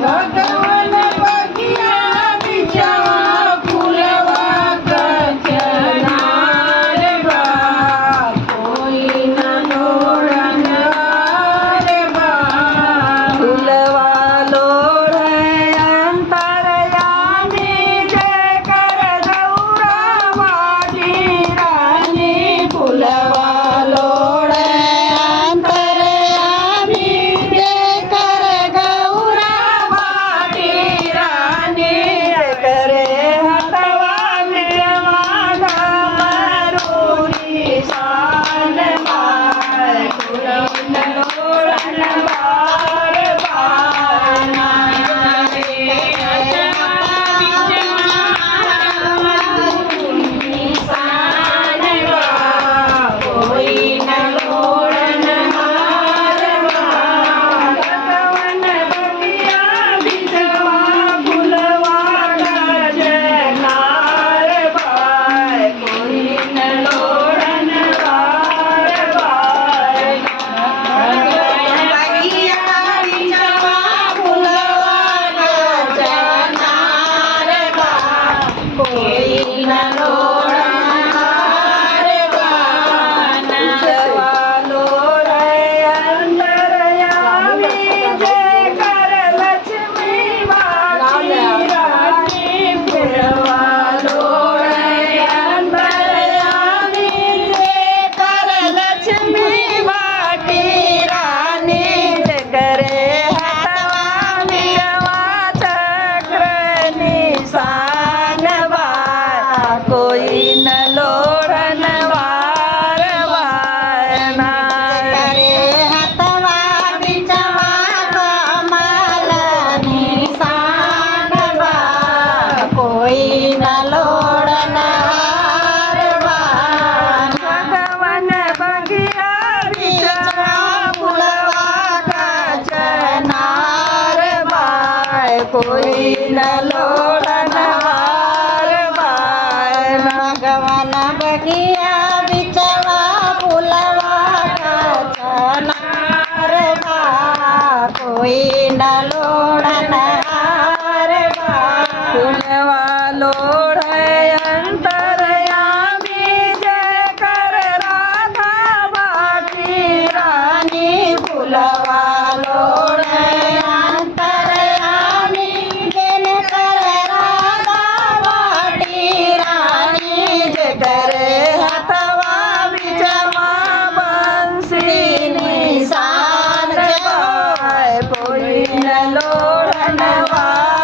ભગવાન બગિયા બીજા ફૂલવા કચનાર બા કોઈ ના લોડનાર બા ફૂલવા લોડે અંતરયામી જે કર ગૌરવાજી રાની ફૂલવા લોડે અંતરયામી જે કર ગૌરવાજી રાની કરે હતવા મેવાના મરુની શાન માય ગુણ લોડન બાર બાના કોઈ ન લોડન મારવા ભગવાન બગિયા બીજવા ફૂલવા કચનાર બાય કોઈ ન લોડન બારવાય બગિયા બીજવા ફૂલવા કચનાર બા કોઈ ન લોડનાર બાના જવાલો રે અંતરયામી જે કર લક્ષ્મી વાટી રાની ફૂલવાલો રે અંતરયામી જે કર લક્ષ્મી વાટી રાની જે કરે હતવા મેવા ચક્રની શાન બાય કોઈ ન લોડન વારવાના કરે હતવા બીજવા કમલની શાન બા કોઈ ન લોડન હારવાના ભગવાન બગિયા બીજવા ફૂલવા કચનાર બાય કોઈ ન લોડન હારવાય ભગવાન બગિયા બીજવા ફૂલવા કચનાર બા કોઈ ન લોડન હારવા ફૂલવા લોડે અંતરયામી જે કર રાધા બાકી રાની ફૂલવા લોડે અંતરયામી જેને કર રાધા બાકી રાની જે કરે હતવા બીજવા બંસીની શાન બાય કોઈ ન લોડન વા